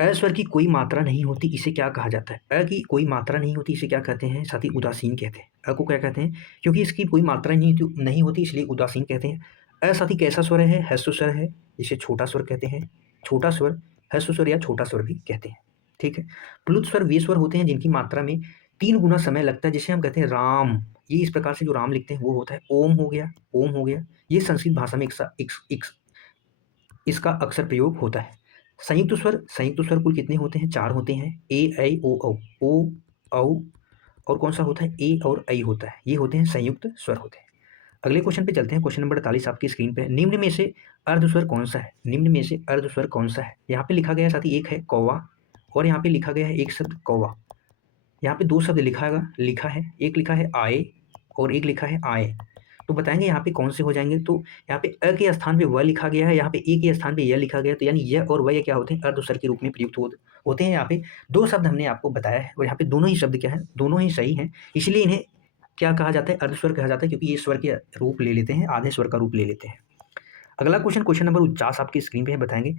अस्वर की कोई मात्रा नहीं होती, इसे क्या कहा जाता है। अ की कोई मात्रा नहीं होती, इसे क्या कहते हैं, साथी उदासीन कहते हैं। अ को क्या कहते हैं, क्योंकि इसकी कोई मात्रा नहीं होती इसलिए उदासीन कहते हैं। अ साथी कैसा स्वर है, ह्रस्व स्वर है, इसे छोटा स्वर कहते हैं। छोटा स्वर, ह्रस्व स्वर या छोटा स्वर भी कहते हैं। ठीक है। प्लुत स्वर वे स्वर होते हैं जिनकी मात्रा में 3 गुना समय लगता है, जिसे हम कहते हैं राम। ये इस प्रकार से जो राम लिखते हैं वो होता है ओम हो गया, ओम हो गया। ये संस्कृत भाषा में इसका अक्सर प्रयोग होता है। संयुक्त स्वर कुल कितने होते हैं, 4 होते हैं। ए ऐ ओ औ, ओ औ और कौन सा होता है, ए और ऐ होता है। ये होते हैं संयुक्त स्वर होते हैं। अगले क्वेश्चन पे चलते हैं। क्वेश्चन नंबर 48 आपकी स्क्रीन पे। निम्न में से अर्ध स्वर कौन सा है, निम्न में से अर्ध स्वर कौन सा है। यहाँ पे लिखा गया है साथी, एक है कौवा और यहाँ पे लिखा गया है एक शब्द कौवा। यहाँ पे 2 शब्द लिखा है, एक लिखा है आए और एक लिखा है आए। तो बताएंगे यहाँ पे कौन से हो जाएंगे। तो यहाँ पे अ के स्थान पे व लिखा गया है, यहाँ पे ए के स्थान पे य लिखा गया है। तो यानी यह और वह क्या होते हैं, अर्ध स्वर के रूप में प्रयुक्त होते हैं। यहाँ पे 2 शब्द हमने आपको बताया है और यहाँ पे दोनों ही शब्द क्या है, दोनों ही सही हैं। इसलिए इन्हें क्या कहा जाता है, अर्ध स्वर कहा जाता है, क्योंकि ये स्वर के रूप ले लेते हैं, आधे स्वर का रूप ले लेते हैं। अगला क्वेश्चन, क्वेश्चन नंबर 49 आपकी स्क्रीन पे है। बताएंगे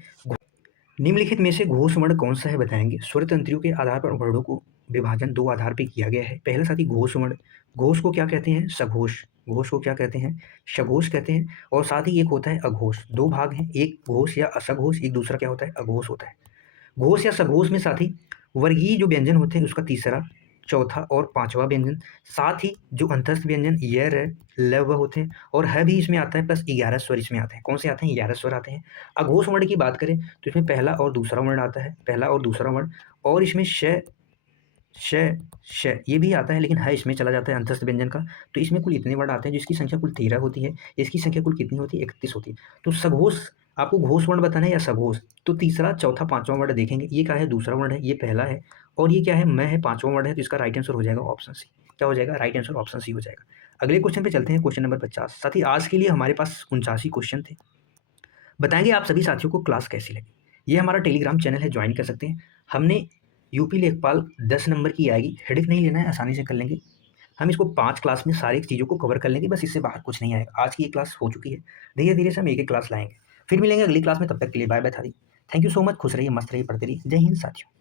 निम्नलिखित में से घोष वर्ण कौन सा है। बताएंगे स्वर तंत्रियों के आधार पर वर्णों को विभाजन 2 आधार पे किया गया है। पहला साथी घोष वर्ण, घोष को क्या कहते हैं, सघोष। घोष को क्या कहते हैं, सघोष कहते हैं। और साथ ही एक होता है अघोष। 2 भाग हैं, एक घोष या असघोष, एक दूसरा क्या होता है, अघोष होता है। घोष या सघोष में साथी वर्गीय जो व्यंजन होते हैं उसका तीसरा, चौथा और पांचवा व्यंजन, साथ ही जो अंतस्थ व्यंजन य र ल व होते हैं और ह भी इसमें आता है, प्लस 11 स्वर इसमें आते हैं। कौन से आते हैं, 11 स्वर आते हैं। अघोष वर्ण की बात करें तो इसमें पहला और दूसरा वर्ण आता है, पहला और दूसरा वर्ण, और इसमें श श श ये भी आता है, लेकिन ह इसमें चला जाता है अंतस्थ व्यंजन का। तो इसमें कुल इतने वर्ण आते हैं जिसकी संख्या कुल 13 होती है। इसकी संख्या कुल कितनी होती है, 31 होती है। तो सघोष, आपको घोष वर्ण बताना है या सघोष, तो तीसरा चौथा पांचवा वर्ण देखेंगे। ये क्या है, दूसरा वर्ण है, ये पहला है, और ये क्या है, मैं है, पांचवा वर्ण है। तो इसका राइट आंसर हो जाएगा ऑप्शन सी। क्या हो जाएगा, राइट आंसर ऑप्शन सी हो जाएगा। अगले क्वेश्चन पे चलते हैं। Question number 50। साथ ही आज के लिए हमारे पास 49 क्वेश्चन थे। बताएंगे आप सभी साथियों को क्लास कैसी लगी। ये हमारा टेलीग्राम चैनल है, ज्वाइन कर सकते हैं। हमने यूपी लेखपाल 10 नंबर की आएगी, हेडेक नहीं लेना है, आसानी से कर लेंगे। हम इसको 5 क्लास में सारी चीज़ों को कवर कर लेंगे, बस इससे बाहर कुछ नहीं आएगा। आज की ये क्लास हो चुकी है, धीरे धीरे से हम एक एक क्लास लाएंगे। फिर मिलेंगे अगली क्लास में, तब तक के लिए bye bye. Thank you so much, खुश रहिए, मस्त रहिए, पढ़ते रहिए। जय हिंद साथियों।